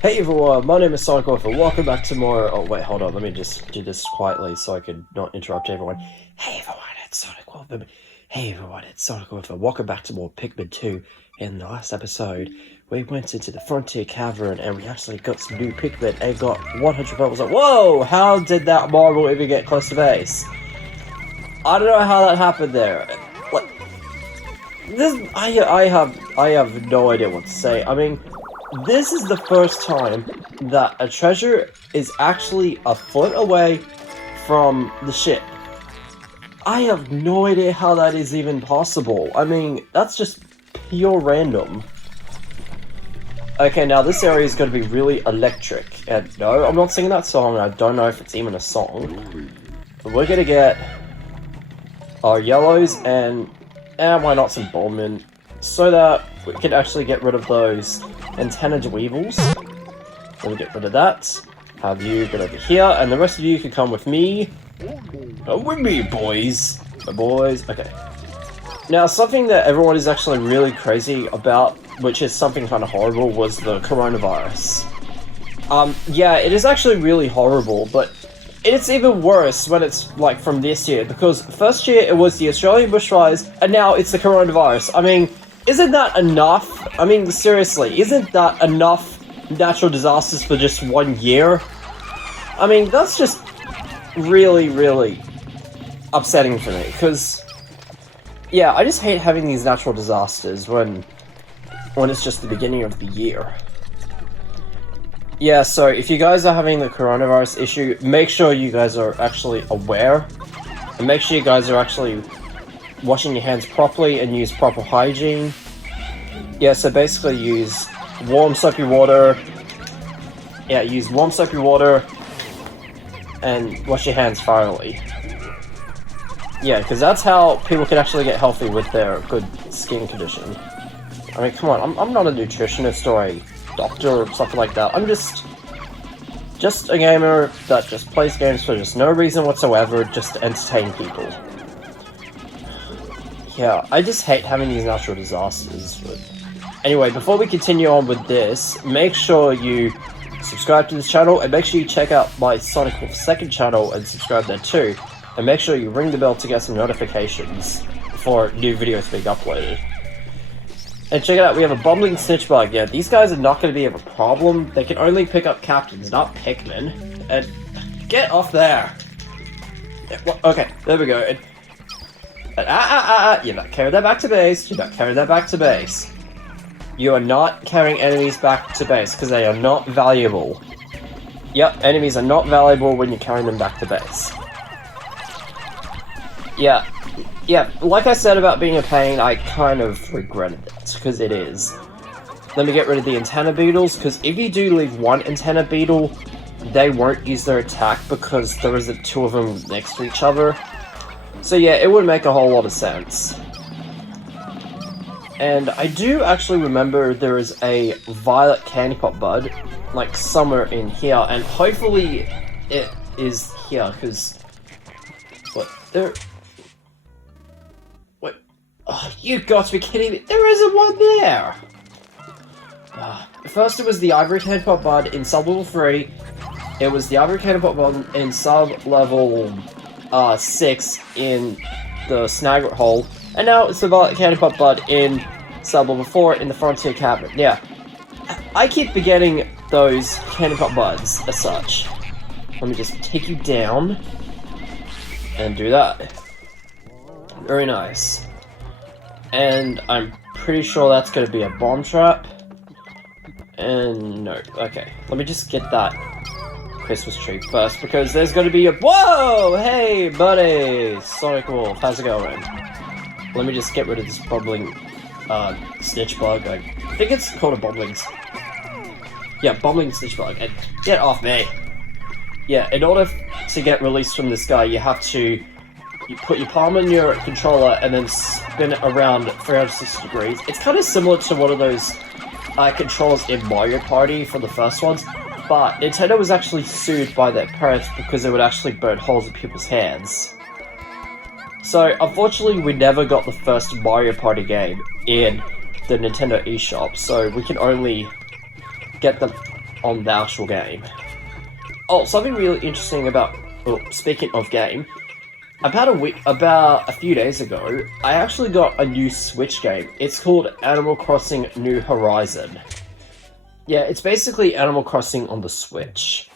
Hey everyone, my name is Sonic Orphan. Welcome back to more. Oh wait, hold on. Let me just do this quietly so I can not interrupt everyone. Hey everyone, it's Sonic Orphan. Hey everyone, it's Sonic Orphan. Welcome back to more Pikmin 2. In the last episode, we went into the Frontier Cavern and we actually got some new Pikmin and got 100 levels. Like, whoa! How did that marble even get close to base? I don't know how that happened there. Like, this, I have no idea what to say. I mean, this is the first time that a treasure is actually a foot away from the ship. I have no idea how that is even possible. I mean, that's just pure random. Okay, now this area is going to be really electric. And no, I'm not singing that song. I don't know if it's even a song. But we're going to get our yellows and why not some Bowman, so that we can actually get rid of those antenna weevils. Let me get rid of that. Have you get over here, and the rest of you can come with me. With me, boys. Boys. Okay. Now, something that everyone is actually really crazy about, which is something kind of horrible, was the coronavirus. Yeah, it is actually really horrible, but it's even worse when it's, like, from this year, because first year it was the Australian bushfires, and now it's the coronavirus. I mean, isn't that enough? I mean, seriously, isn't that enough natural disasters for just 1 year? I mean, that's just really, really upsetting for me, because, yeah, I just hate having these natural disasters when it's just the beginning of the year. Yeah, so if you guys are having the coronavirus issue, make sure you guys are actually aware, and make sure you guys are actually washing your hands properly and use proper hygiene. Yeah, so basically use warm soapy water. Yeah, use warm soapy water and wash your hands thoroughly. Yeah, because that's how people can actually get healthy with their good skin condition. I mean, come on, I'm not a nutritionist or a doctor or something like that. I'm just a gamer that just plays games for just no reason whatsoever, just to entertain people. Yeah, I just hate having these natural disasters. But anyway, before we continue on with this, make sure you subscribe to this channel, and make sure you check out my Sonic Wolf second channel and subscribe there too. And make sure you ring the bell to get some notifications for new videos being uploaded. And check it out, we have a bumbling snitchbug. Yeah, these guys are not going to be a problem. They can only pick up captains, not Pikmin. And get off there. Yeah, well, okay, there we go. And you're not carrying that back to base. You're not carrying that back to base. You are not carrying enemies back to base, because they are not valuable. Yep, enemies are not valuable when you're carrying them back to base. Yeah, like I said about being a pain, I kind of regretted it, because it is. Let me get rid of the antenna beetles, because if you do leave one antenna beetle, they won't use their attack, because there isn't two of them next to each other. So yeah, it would make a whole lot of sense. And I do actually remember there is a violet candy pop bud, like somewhere in here, and hopefully it is here, because... What? There... Oh, you got to be kidding me! There isn't one there! First it was the Ivory Candy Pop Bud in sub-level 3, it was the Ivory Candy Pop Bud in sub-level 6 in the Snaglet Hole, and now it's the Violet Candy Pop Bud in sub-level 4 in the Frontier Cavern. Yeah, I keep forgetting those Candy Pop Buds as such. Let me just take you down and do that. Very nice. And I'm pretty sure that's going to be a bomb trap. And no, okay. Let me just get that Christmas tree first, because there's going to be a... Whoa! Hey, buddy! Sonic Wolf, how's it going? Let me just get rid of this bubbling snitch bug. I think it's called a bubbling... Yeah, bubbling snitch bug. And get off me! Yeah, in order to get released from this guy, you have to... You put your palm in your controller and then spin it around 360 degrees. It's kind of similar to one of those controls in Mario Party for the first ones, but Nintendo was actually sued by their parents because it would actually burn holes in people's hands. So, unfortunately, we never got the first Mario Party game in the Nintendo eShop, so we can only get them on the actual game. Oh, something really interesting about, well, speaking of game, about a few days ago, I actually got a new Switch game. It's called Animal Crossing New Horizon. Yeah, it's basically Animal Crossing on the Switch.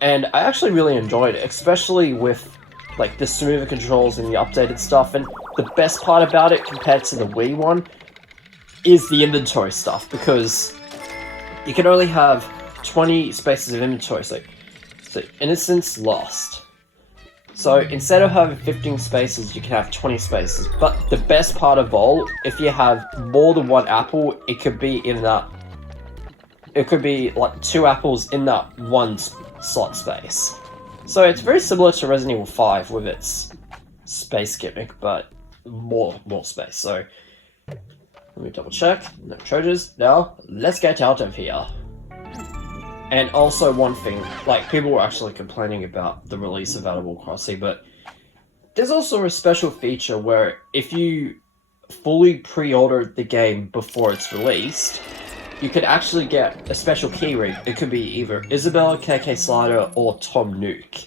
And I actually really enjoyed it, especially with like the smoother controls and the updated stuff. And the best part about it compared to the Wii one is the inventory stuff, because you can only have 20 spaces of inventory. So Innocence Lost. So instead of having 15 spaces, you can have 20 spaces. But the best part of all, if you have more than one apple, it could be like 2 apples in that one slot space. So it's very similar to Resident Evil 5 with its space gimmick, but more space. So let me double check. No Trojans. Now let's get out of here. And also one thing, like, people were actually complaining about the release of Animal Crossing, but there's also a special feature where if you fully pre-ordered the game before it's released, you could actually get a special keyring. It could be either Isabelle, KK Slider, or Tom Nook.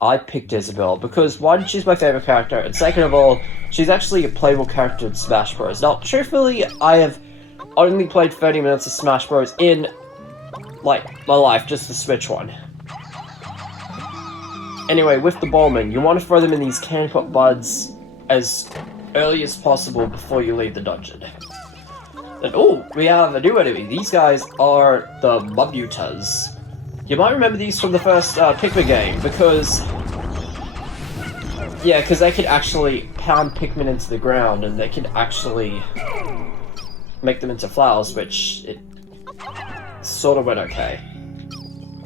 I picked Isabelle because, one, she's my favorite character, and second of all, she's actually a playable character in Smash Bros. Now, truthfully, I have only played 30 minutes of Smash Bros. In like my life, just the Switch one. Anyway, with the Bowlman, you want to throw them in these candy pop buds as early as possible before you leave the dungeon. And oh, we have a new enemy. These guys are the Mabutas. You might remember these from the first Pikmin game, because they could actually pound Pikmin into the ground, and they could actually make them into flowers, which it sort of went okay.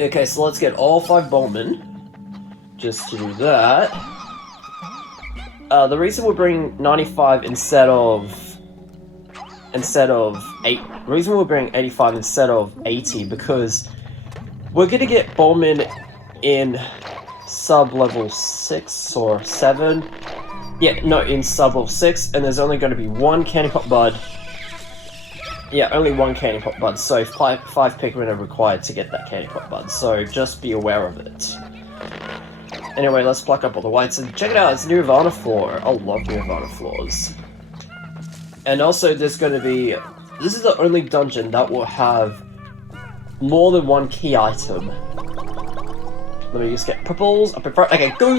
Okay, so let's get all 5 Bowlmen. Just to do that. The reason we're bringing 95 instead of 8. The reason we're bringing 85 instead of 80, because we're gonna get Bowlmen in sub-level 6 or 7. Yeah, no, in sub-level 6, and there's only gonna be 1 Candy Pop Bud. Yeah, only 1 Candy Pop Bud, so 5 Pikmin are required to get that Candy Pop Bud, so just be aware of it. Anyway, let's pluck up all the whites, and check it out, it's new Nirvana floor. I love Nirvana floors. And also, there's gonna be... This is the only dungeon that will have more than 1 key item. Let me just get purples up in front. Okay, go.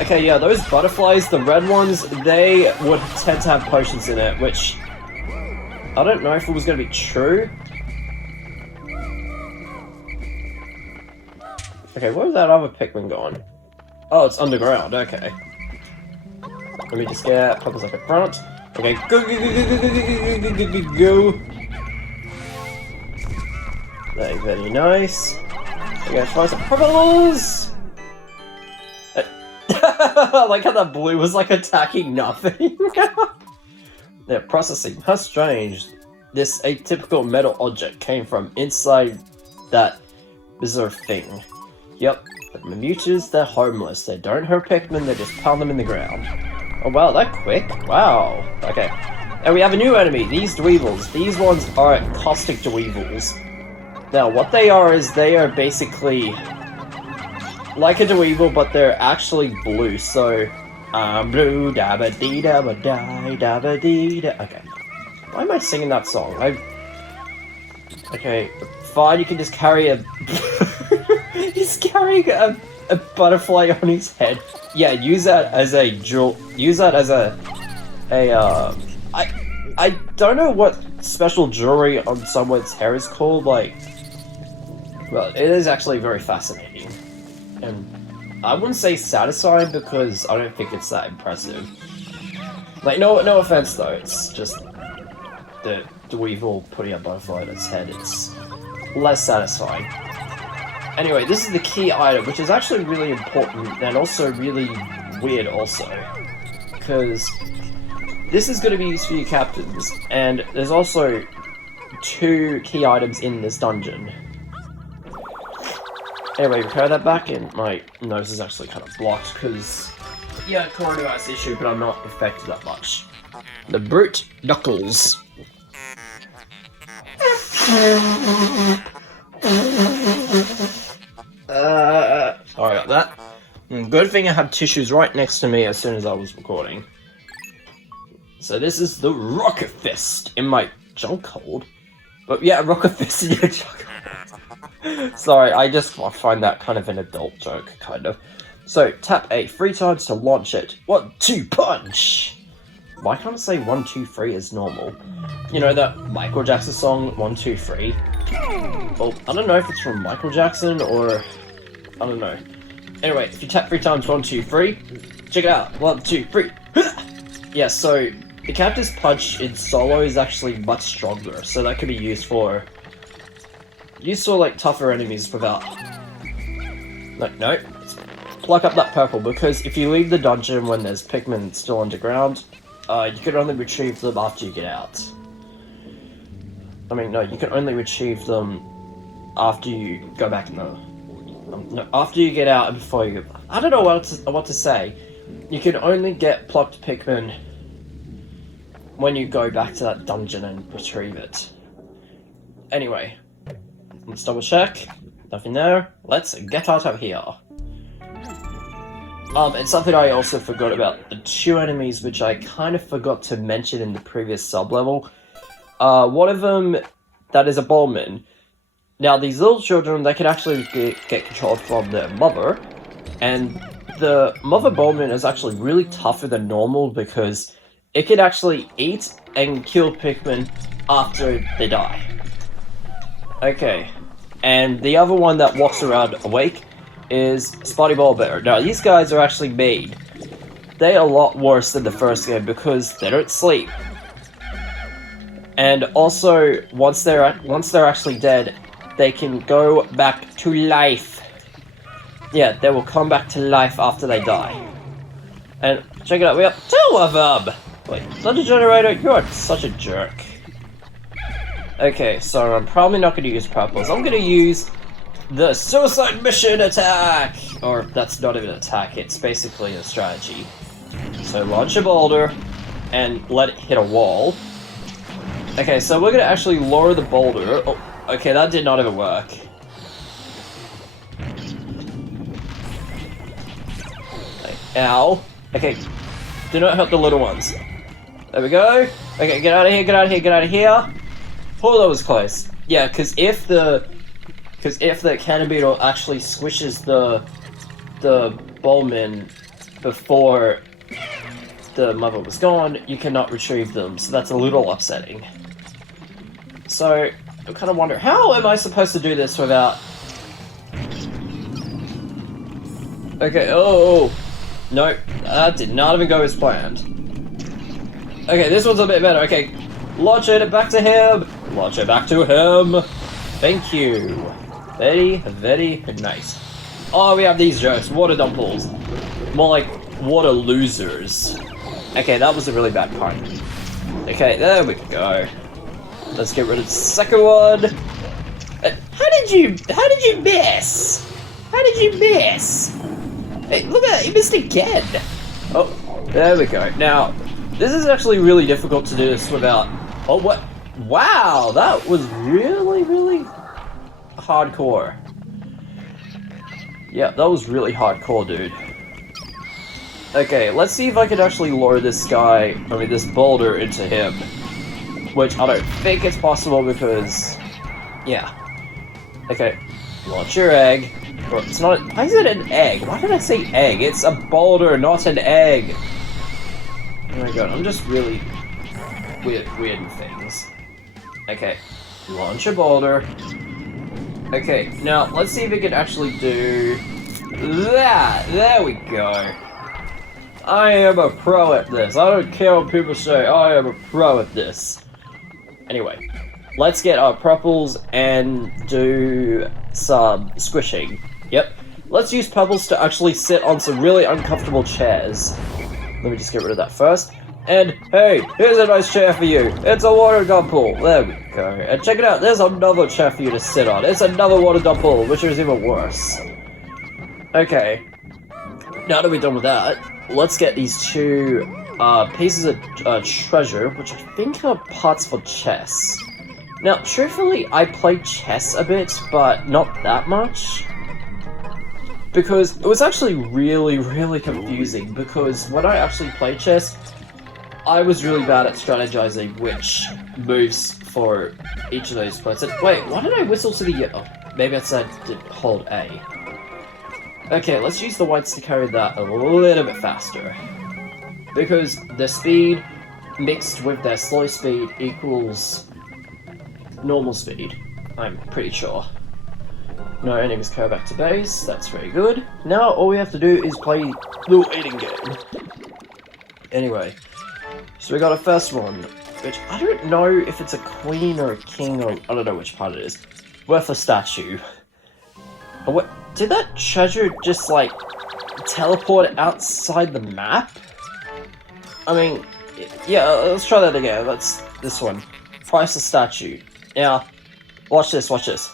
Okay, yeah, those butterflies, the red ones, they would tend to have potions in it, which I don't know if it was going to be true. Okay, where's that other Pikmin going? Oh, it's underground, okay. Let me just get purples up in front. Okay, go. Very, very nice. Okay, try some purples! I like how that blue was like attacking nothing. They're processing. How strange. This atypical metal object came from inside that bizarre thing. Yep, but Mamutas, they're homeless. They don't hurt Pikmin, they just pound them in the ground. Oh wow, that quick? Wow. Okay. And we have a new enemy, these Dweevils. These ones are caustic Dweevils. Now, what they are is they are basically like a Dweevil, but they're actually blue, so... blue, dabba-dee-dabba-die, dabba-dee-da... Okay. Why am I singing that song? Okay, fine, you can just carry a... He's carrying a butterfly on his head. Yeah, use that as a jewel... Use that as I don't know what special jewelry on someone's hair is called, like... Well, it is actually very fascinating. And I wouldn't say satisfying because I don't think it's that impressive. Like, no offense though, it's just the Dweevil putting a butterfly on its head, it's less satisfying. Anyway, this is the key item, which is actually really important and also really weird also. Because this is going to be used for your captains, and there's also 2 key items in this dungeon. Anyway, we carry that back, and my nose is actually kind of blocked, because, yeah, coronavirus issue, but I'm not affected that much. The Brute Knuckles. Good thing I have tissues right next to me as soon as I was recording. So this is the Rocket Fist in my junk hold. But yeah, Rocket Fist in your junk hold. Sorry, I find that kind of an adult joke, kind of. So, tap A 3 times to launch it. 1, 2, punch! Why can't I say 1, 2, 3 as normal? You know that Michael Jackson song, 1, 2, 3? Well, I don't know if it's from Michael Jackson or... I don't know. Anyway, if you tap 3 times, 1, 2, 3, check it out. 1, 2, 3. Yeah, so the Cactus Punch in solo is actually much stronger, so that can be used for like tougher enemies without... No. Pluck up that purple, because if you leave the dungeon when there's Pikmin still underground, you can only retrieve them after you get out. I mean, no, you can only retrieve them after you go back in the... no, after you get out and before you... I don't know what to say. You can only get plucked Pikmin when you go back to that dungeon and retrieve it. Anyway, let's double check. Nothing there. Let's get out of here. And something I also forgot about, the 2 enemies which I kind of forgot to mention in the previous sub-level. One of them, that is a Bowlman. Now, these little children, they can actually get controlled from their mother, and the mother Bowlman is actually really tougher than normal because it can actually eat and kill Pikmin after they die. Okay, and the other one that walks around awake is Spotty Ball Bear. Now, these guys are actually made. They're a lot worse than the first game because they don't sleep. And also, once they're actually dead, they can go back to life. Yeah, they will come back to life after they die. And check it out, we got 2 of them! Wait, Thunder Generator, you're such a jerk. Okay, so I'm probably not going to use purples. I'm going to use the Suicide Mission attack! Or, that's not even an attack, it's basically a strategy. So launch a boulder, and let it hit a wall. Okay, so we're going to actually lower the boulder. Oh, okay, that did not even work. Ow. Okay, do not hurt the little ones. There we go. Okay, get out of here, get out of here, get out of here. Oh, that was close. Yeah, because if the cannon beetle actually squishes the Bowlman before the mother was gone, you cannot retrieve them, so that's a little upsetting. So, I kind of wonder, how am I supposed to do this without... Okay, oh, no, that did not even go as planned. Okay, this one's a bit better, okay, launch it back to him, launch it back to him, thank you. Very, very nice. Oh, we have these jokes. Water dumples. More like water losers. Okay, that was a really bad pun. Okay, there we go. Let's get rid of the second one. How did you miss? How did you miss? Hey, look at that, you missed again. Oh, there we go. Now, this is actually really difficult to do this without... Oh, what? Wow, that was really, really... hardcore. Yeah, that was really hardcore, dude. Okay, let's see if I can actually lure this this boulder into him. Which I don't think it's possible because... yeah. Okay, launch your egg. Well, it's not... why is it an egg? Why did I say egg? It's a boulder, not an egg. Oh my god, I'm just really weird with things. Okay, launch a boulder. Okay, now let's see if we can actually do that. There we go. I am a pro at this. I don't care what people say. I am a pro at this. Anyway, let's get our purples and do some squishing. Yep. Let's use purples to actually sit on some really uncomfortable chairs. Let me just get rid of that first. And, hey, here's a nice chair for you. It's a water gun pool. There we go. And check it out, there's another chair for you to sit on. It's another water gun pool, which is even worse. Okay. Now that we're done with that, let's get these 2 pieces of treasure, which I think are parts for chess. Now, truthfully, I play chess a bit, but not that much. because it was actually really, really confusing, because when I actually played chess, I was really bad at strategizing which moves for each of those points. And wait, why did I whistle to the... Oh, maybe I said to hold A. Okay, let's use the whites to carry that a little bit faster. Because the speed mixed with their slow speed equals normal speed, I'm pretty sure. No enemies carry back to base, that's very good. Now all we have to do is play the waiting game. Anyway, so we got a first one, which I don't know if it's a queen or a king, or I don't know which part it is. Worth a statue. Oh, what? Did that treasure just, like, teleport outside the map? I mean, yeah, let's try that again. This one. Price a statue. Now, watch this, watch this.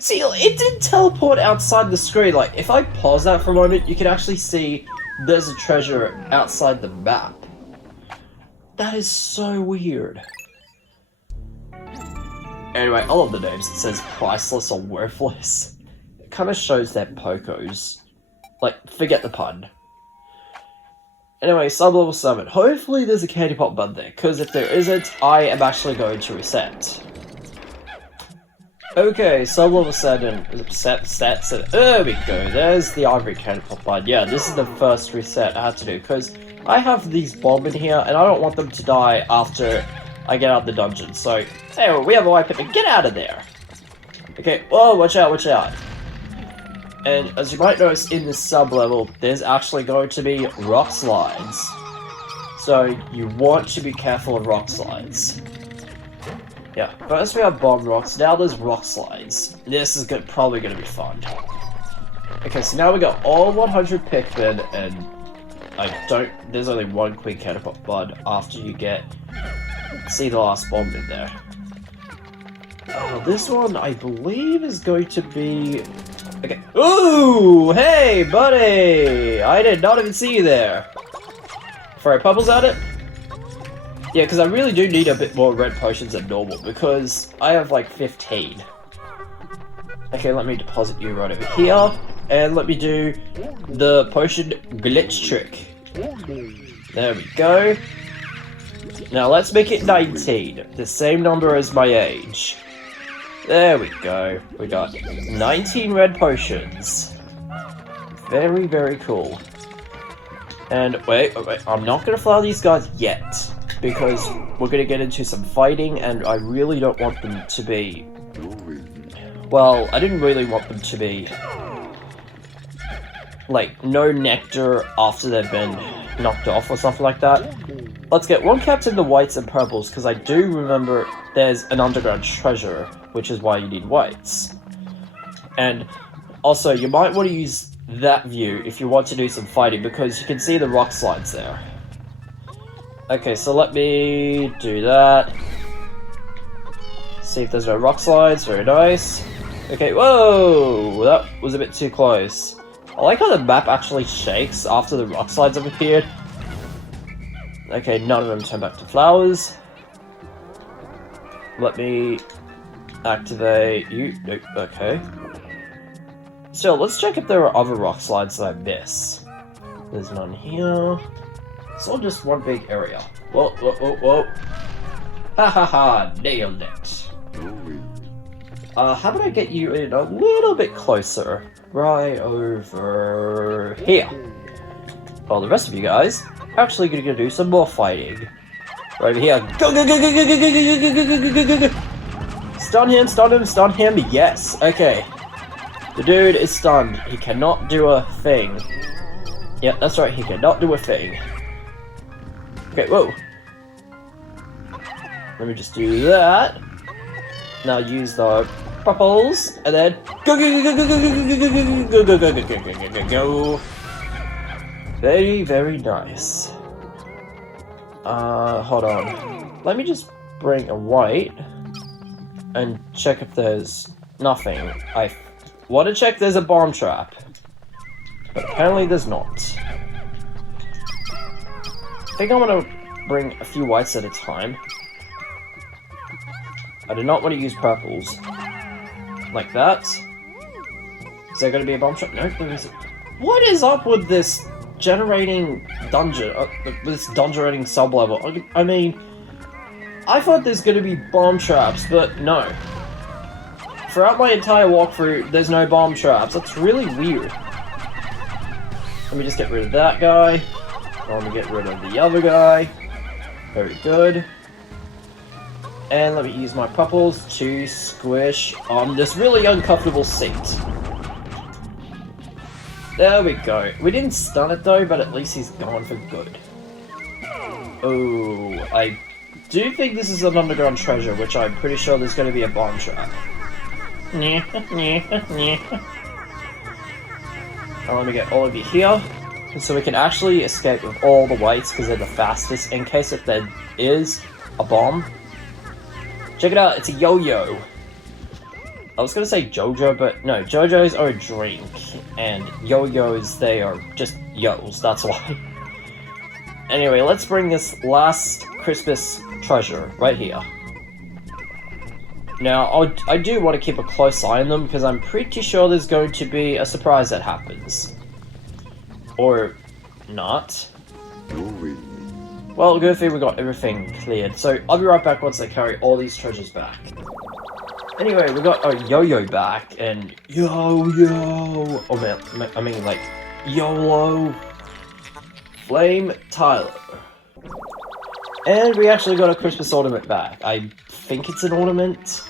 See, it did teleport outside the screen. Like, if I pause that for a moment, you can actually see there's a treasure outside the map. That is so weird. Anyway, I love the names. It says priceless or worthless. It kind of shows their pocos. Like, forget the pun. Anyway, sub-level 7. Hopefully there's a candy pop button there, because if there isn't, I am actually going to reset. Okay, sub-level 7, set, there we go, there's the ivory candy pop button. Yeah, this is the first reset I had to do, because I have these bombs in here, and I don't want them to die after I get out of the dungeon, so, hey, we have a white Pikmin, get out of there! Okay, whoa, watch out, watch out. And as you might notice in this sub-level, there's actually going to be rock slides. So you want to be careful of rock slides. Yeah, first we have bomb rocks, now there's rock slides. This is probably going to be fun. Okay, so now we got all 100 Pikmin, and there's only one Queen Catapult Bud after you see the last bomb in there. This one, I believe, is going to be... Okay. Ooh! Hey, buddy! I did not even see you there. Throw pebbles at it? Yeah, because I really do need a bit more red potions than normal, because I have like 15. Okay, let me deposit you right over here, and let me do the potion glitch trick. There we go. Now let's make it 19, the same number as my age. There we go. We got 19 red potions. Very, very cool. And wait, I'm not going to fly these guys yet, because we're going to get into some fighting, and I really don't want them to be... Well, I didn't really want them to be... like, no nectar after they've been knocked off or something like that. Let's get one kept in the whites and purples, because I do remember there's an underground treasure, which is why you need whites. And also, you might want to use that view if you want to do some fighting, because you can see the rock slides there. Okay, so let me do that. See if there's no rock slides, very nice. Okay, whoa! That was a bit too close. I like how the map actually shakes after the rock slides have appeared. Okay, none of them turn back to flowers. Let me activate you. Nope, okay. Still, let's check if there are other rock slides that I miss. There's none here. It's all just one big area. Whoa, whoa, whoa, whoa. Ha ha ha, nailed it. How about I get you in a little bit closer? Right over here. Well, the rest of you guys are actually gonna do some more fighting. Right over here. Go, go, go, go, go, go, go, go, go, go, go, go, go. Stun him, stun him, stun him. Yes, okay. The dude is stunned. He cannot do a thing. Yeah, that's right, he cannot do a thing. Okay, whoa. Let me just do that. Now use the purples, and then go, go, go, go, go, go, go, go, go, go, go, go, go, go, go. Very, very nice. Hold on. Let me just bring a white and check if there's nothing. I want to check there's a bomb trap, but apparently there's not. I think I'm gonna bring a few whites at a time. I do not want to use purples. Like that. Is there going to be a bomb trap? No, there isn't. What is up with this generating dungeon? This generating sub-level? I mean, I thought there's going to be bomb traps, but no. Throughout my entire walkthrough, there's no bomb traps. That's really weird. Let me just get rid of that guy. Let me get rid of the other guy. Very good. And let me use my purples to squish on this really uncomfortable seat. There we go. We didn't stun it though, but at least he's gone for good. Oh, I do think this is an underground treasure, which I'm pretty sure there's going to be a bomb trap. Oh, let me get all of you here. So we can actually escape with all the weights because they're the fastest in case if there is a bomb. Check it out, it's a yo-yo. I was gonna say Jojo, but no, Jojos are a drink, and yo-yos, they are just yos, that's why. Anyway, let's bring this last Christmas treasure right here. Now, I do want to keep a close eye on them, because I'm pretty sure there's going to be a surprise that happens. Or not. Well, good thing we got everything cleared, so I'll be right back once I carry all these treasures back. Anyway, we got our yo-yo back, and yo-yo! Oh man, I mean like, YOLO! Flame Tyler. And we actually got a Christmas ornament back. I think it's an ornament.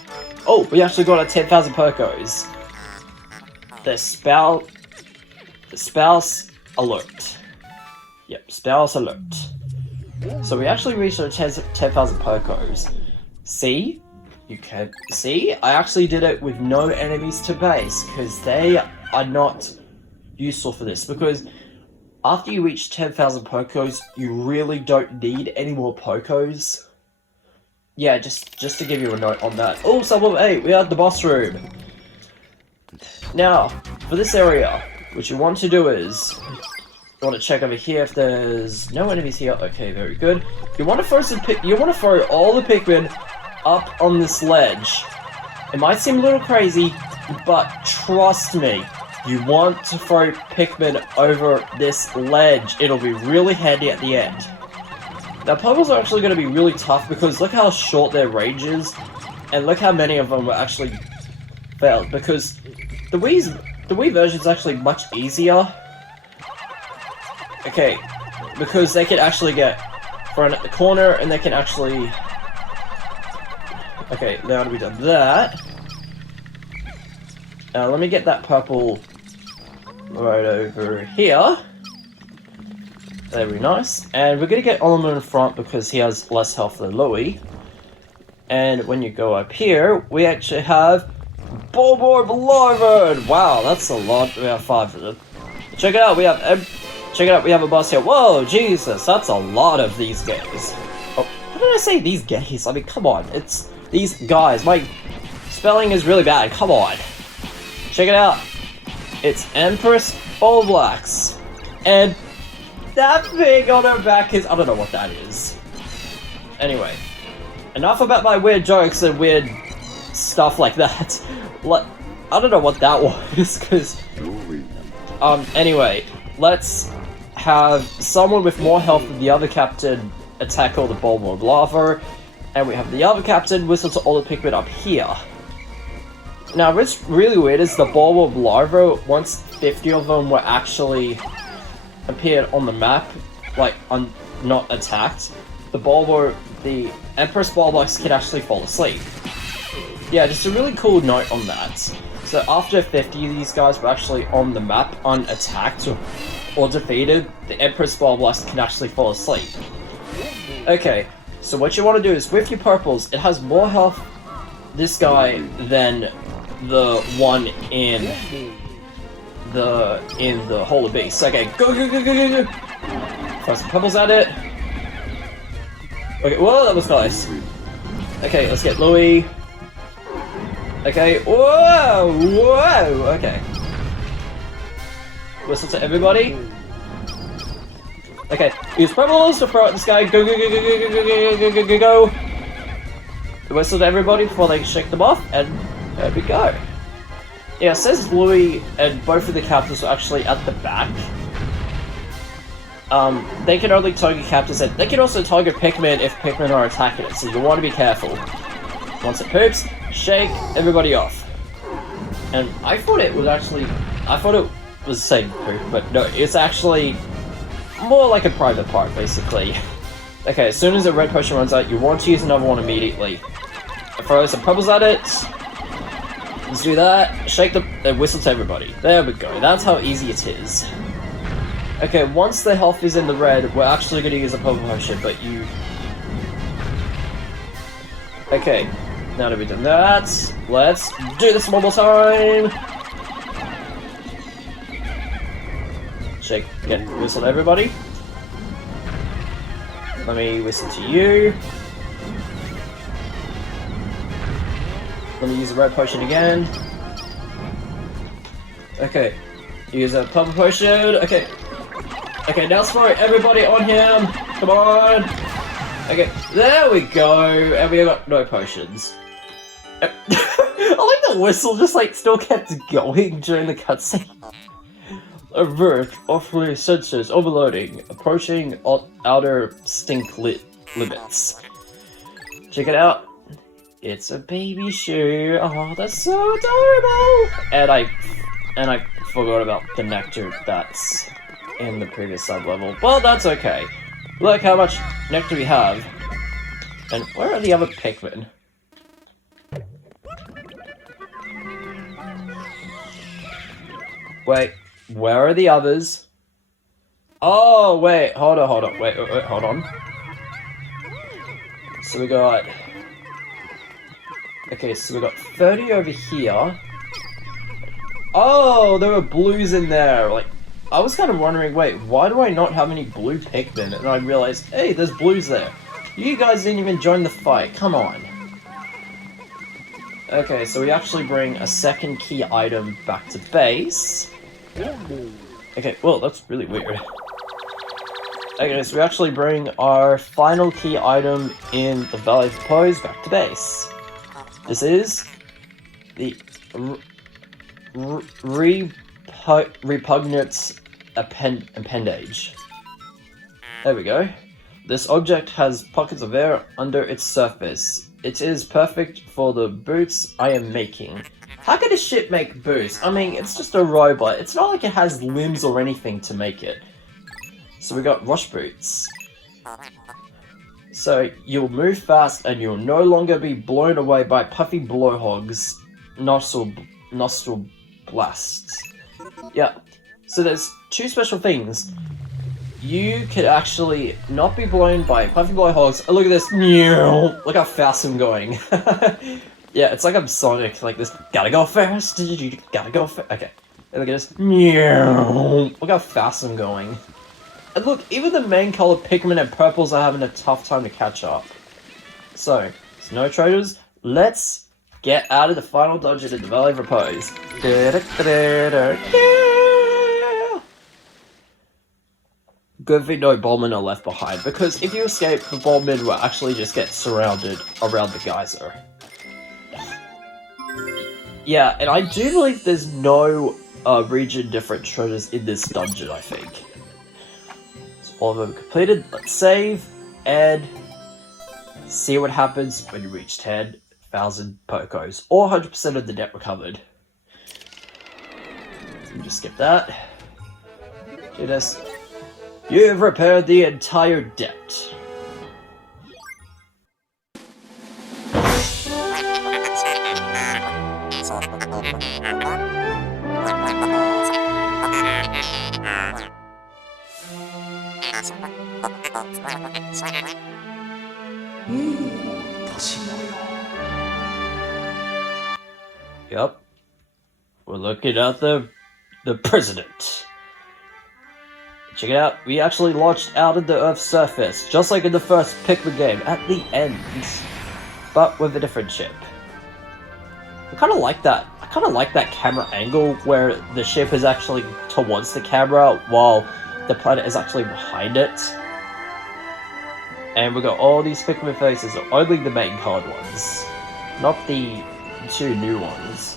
Oh, we actually got a 10,000 Perkos. The spouse alert. Yep, spouse alert. So we actually reached our 10,000 Perkos. See? You can see? I actually did it with no enemies to base, because they are not useful for this, because after you reach 10,000 Perkos, you really don't need any more Perkos. Yeah, just to give you a note on that. Oh, sub-level 8, we are at the boss room. Now, for this area, what you want to do is, you want to check over here if there's no enemies here. Okay, very good. You want to throw all the Pikmin up on this ledge. It might seem a little crazy, but trust me, you want to throw Pikmin over this ledge. It'll be really handy at the end. Now, puzzles are actually going to be really tough because look how short their range is, and look how many of them were actually failed, because the Wii version is actually much easier. Okay, because they can actually get thrown at the corner, and they can actually... Okay, now that we've done that... let me get that purple right over here. Very nice. And we're gonna get Oliver in front because he has less health than Louie. And when you go up here, we actually have Bulborb Larvard! Wow, that's a lot. We have 5 of them. Check it out, we have a boss here. Whoa, Jesus, that's a lot of these guys. Oh, what did I say, these guys? I mean, come on, it's these guys. My spelling is really bad, come on. Check it out. It's Empress Bulblax. And that thing on her back is... I don't know what that is. Anyway. Enough about my weird jokes and weird stuff like that. I don't know what that was, because... Anyway. Let's have someone with more health than the other captain attack all the Bulborb Lava. And we have the other captain whistle to all the Pikmin up here. Now, what's really weird is the Bulborb Larva, once 50 of them were actually appeared on the map, like, not attacked, the Empress Bulblax can actually fall asleep. Yeah, just a really cool note on that. So after 50 of these guys were actually on the map, unattacked or defeated, the Empress Bulblax can actually fall asleep. Okay, so what you want to do is, with your purples, it has more health, this guy, than the one in the Hole of Beasts. Okay, go! Throw some pebbles at it. Okay, whoa, that was nice. Okay, let's get Louie. Okay, whoa, okay. Whistle to everybody. Okay, use pebbles to throw at this guy. Go. Whistle to everybody before they shake them off, and there we go. Yeah, it says Bluey and both of the captors are actually at the back. They can only target captors, and they can also target Pikmin if Pikmin are attacking it, so you want to be careful. Once it poops, shake everybody off. And I thought it was saying poop, but no, it's actually more like a private part, basically. Okay, as soon as the red potion runs out, you want to use another one immediately. Throw some pebbles at it. Let's do that. Shake the and whistle to everybody. There we go. That's how easy it is. Okay, once the health is in the red, we're actually going to use a purple potion, but you... Okay, now that we've done that, let's do this one more time! Shake, again, whistle to everybody. Let me whistle to you. Let me use the red potion again. Okay, use a purple potion, okay. Okay, now throw everybody on him! Come on! Okay, there we go! And we got no potions. I like the whistle just like still kept going during the cutscene. Avert, awfully sensors overloading, approaching outer stink limits. Check it out. It's a baby shoe. Oh, that's so adorable! And I forgot about the nectar that's in the previous sub-level. Well, that's okay. Look how much nectar we have. And where are the other Pikmin? Wait, where are the others? Oh, wait, hold on, wait, hold on. So we got... Okay, so we got 30 over here. Oh, there were blues in there, like... I was kind of wondering, wait, why do I not have any blue Pikmin? And I realized, hey, there's blues there. You guys didn't even join the fight, come on. Okay, so we actually bring a second key item back to base. Okay, well, that's really weird. Okay, so we actually bring our final key item in the Valley of Repose back to base. This is the repugnant appendage. There we go. This object has pockets of air under its surface. It is perfect for the boots I am making. How could a ship make boots? I mean, it's just a robot. It's not like it has limbs or anything to make it. So we got rush boots. So you'll move fast and you'll no longer be blown away by puffy blowhogs, nostril blasts. Yeah, so there's two special things. You could actually not be blown by puffy blowhogs. Oh, look at this. Look how fast I'm going. Yeah, it's like I'm Sonic, like this. Gotta go fast. Gotta go fast. Okay. And look at this. Look how fast I'm going. And look, even the main color Pikmin and purples are having a tough time to catch up. So, Snow Traders, let's get out of the final dungeon in the Valley of Repose. Good thing no Bowmen are left behind, because if you escape, the Bowmen will actually just get surrounded around the geyser. Yeah, and I do believe there's no region-different treasures in this dungeon, I think. So all of them completed, let's save, and see what happens when you reach 10,000 Pokos, or 100% of the debt recovered. So just skip that. Do this. You've repaired the entire debt. Yep. We're looking at the president. Check it out, we actually launched out of the Earth's surface, just like in the first Pikmin game, at the end. But with a different ship. I kinda like that. I kinda like that camera angle where the ship is actually towards the camera while the planet is actually behind it. And we got all these Pikmin faces, only the main colored ones. Not the two new ones.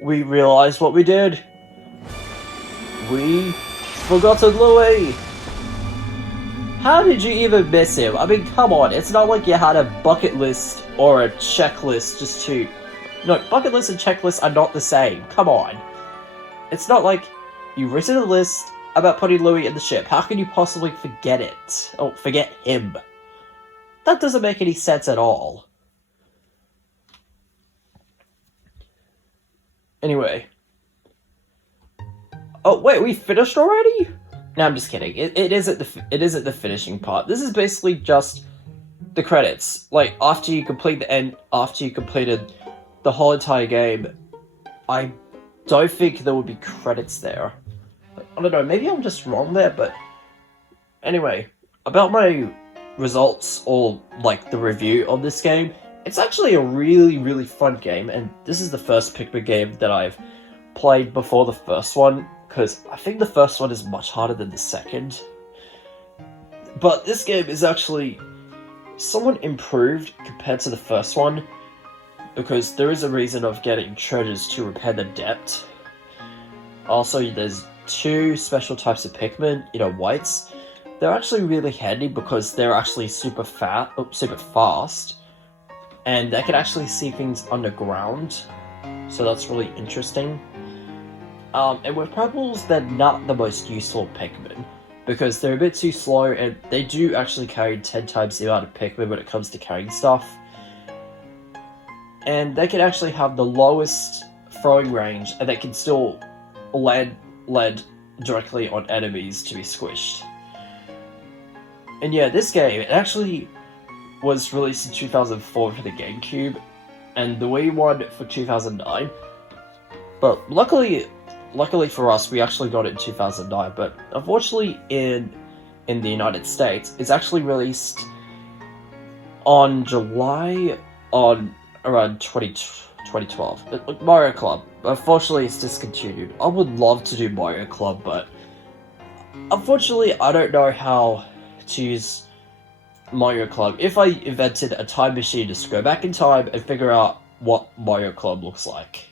we realized what we did. We forgotten Louis. How did you even miss him? I mean, come on, it's not like you had a bucket list or a checklist just to... No, bucket list and checklist are not the same. Come on. It's not like you've written a list about putting Louis in the ship. How can you possibly forget it? Oh, forget him. That doesn't make any sense at all. Anyway. Oh, wait, we finished already? No, I'm just kidding. It isn't the finishing part. This is basically just the credits. Like, after you completed the whole entire game, I don't think there would be credits there. I don't know, maybe I'm just wrong there, but... Anyway, about my results, or, like, the review of this game, it's actually a really, really fun game, and this is the first Pikmin game that I've played before the first one, because I think the first one is much harder than the second. But this game is actually somewhat improved compared to the first one, because there is a reason of getting treasures to repair the debt. Also, there's 2 special types of Pikmin, whites. They're actually really handy because they're actually super fast, and they can actually see things underground, so that's really interesting. And with purples, they're not the most useful Pikmin, because they're a bit too slow, and they do actually carry 10 times the amount of Pikmin when it comes to carrying stuff. And they can actually have the lowest throwing range, and they can still land directly on enemies to be squished. And yeah, this game, it actually was released in 2004 for the GameCube, and the Wii one for 2009. But luckily for us, we actually got it in 2009, but unfortunately in the United States, it's actually released on around 2012. Mario Club. Unfortunately, it's discontinued. I would love to do Mario Club, but unfortunately, I don't know how to use Mario Club. If I invented a time machine just to go back in time and figure out what Mario Club looks like.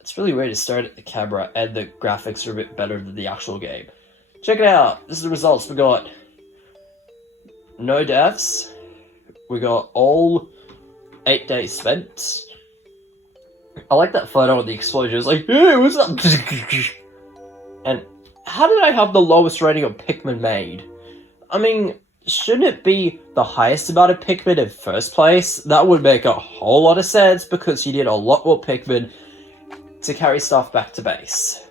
It's really weird to stare at the camera, and the graphics are a bit better than the actual game. Check it out. This is the results. We got no deaths. We got all 8 days spent. I like that photo of the explosion. It's like, hey, what's up? And how did I have the lowest rating of Pikmin made? I mean, shouldn't it be the highest amount of Pikmin in first place? That would make a whole lot of sense, because you need a lot more Pikmin to carry stuff back to base.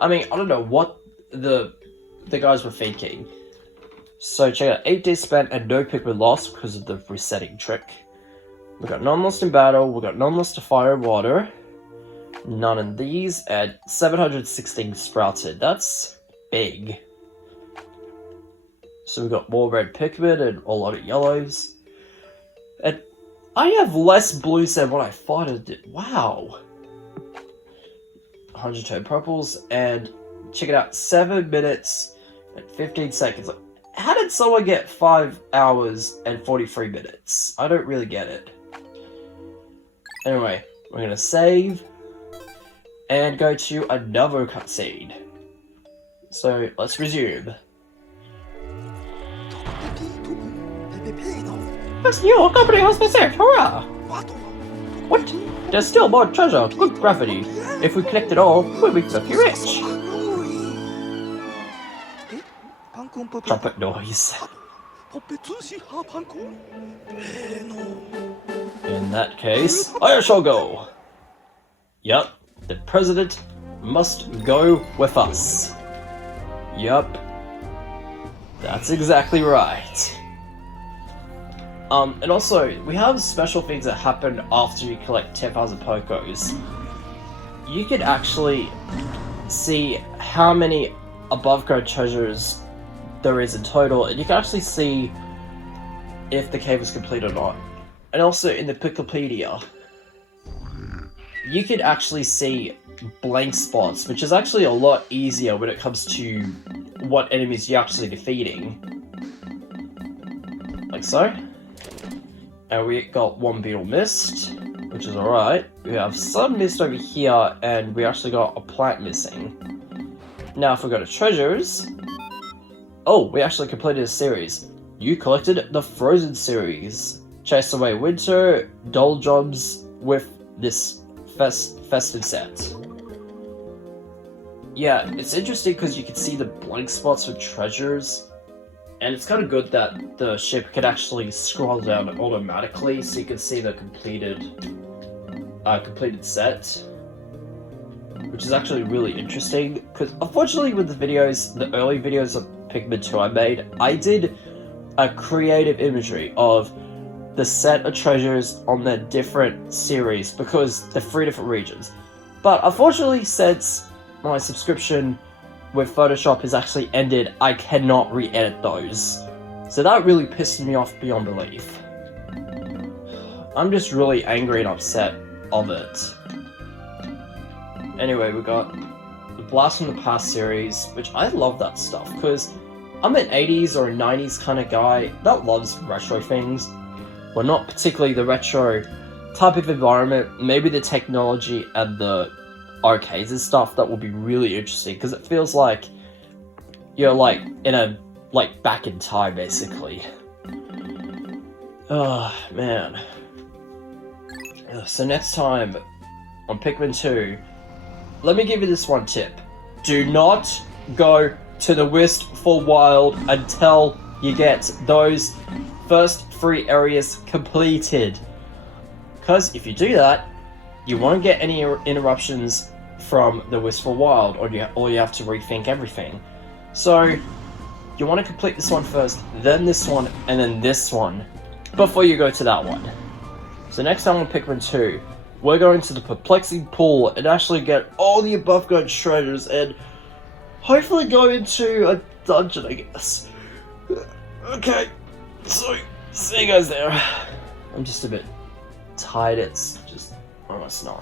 I mean, I don't know what the guys were thinking. So check out 8 days spent and no Pikmin lost because of the resetting trick. We got none lost in battle, we got none lost to fire and water, none in these, and 716 sprouted. That's big. So we got more red Pikmin and a lot of yellows. And I have less blues than what I thought I did. Wow. 110 purples, and check it out, 7 minutes and 15 seconds. Like, how did someone get 5 hours and 43 minutes? I don't really get it. Anyway, we're gonna save and go to another cutscene. So let's resume. This new company has been saved, hurrah! What? There's still more treasure, good gravity. If we collect it all, we'll be filthy rich. Trumpet noise. In that case, I shall go. Yup, the president must go with us. Yup, that's exactly right. And also, we have special things that happen after you collect 10,000 Pokos. You can actually see how many above-ground treasures there is in total, and you can actually see if the cave is complete or not. And also, in the Wikipedia, you can actually see blank spots, which is actually a lot easier when it comes to what enemies you're actually defeating. Like so. And we got one beetle missed. We which is alright. We have some mist over here, and we actually got a plant missing. Now if we go to treasures... Oh, we actually completed a series. You collected the Frozen series. Chase away winter, doldrums with this festive set. Yeah, it's interesting because you can see the blank spots with treasures. And it's kind of good that the ship can actually scroll down automatically so you can see the completed set. Which is actually really interesting, because unfortunately with the videos, the early videos of Pikmin 2 I made, I did a creative imagery of the set of treasures on the different series, because they're 3 different regions. But unfortunately, since my subscription with Photoshop has actually ended, I cannot re-edit those. So that really pissed me off beyond belief. I'm just really angry and upset of it. Anyway, we got the Blast from the Past series, which I love that stuff, because I'm an 80s or a 90s kind of guy that loves retro things. Well, not particularly the retro type of environment, maybe the technology and the arcades and stuff that will be really interesting, because it feels like you're like in a back in time basically. Oh man. So next time on Pikmin 2, let me give you this one tip. Do not go to the Wistful Wild until you get those first 3 areas completed. Because if you do that, you won't get any interruptions from the Wistful Wild, or you have to rethink everything. So, you want to complete this one first, then this one, and then this one, before you go to that one. So next time on Pikmin 2, we're going to the Perplexing Pool and actually get all the above ground treasures and hopefully go into a dungeon, I guess. Okay, so see you guys there. I'm just a bit tired, it's just almost 9.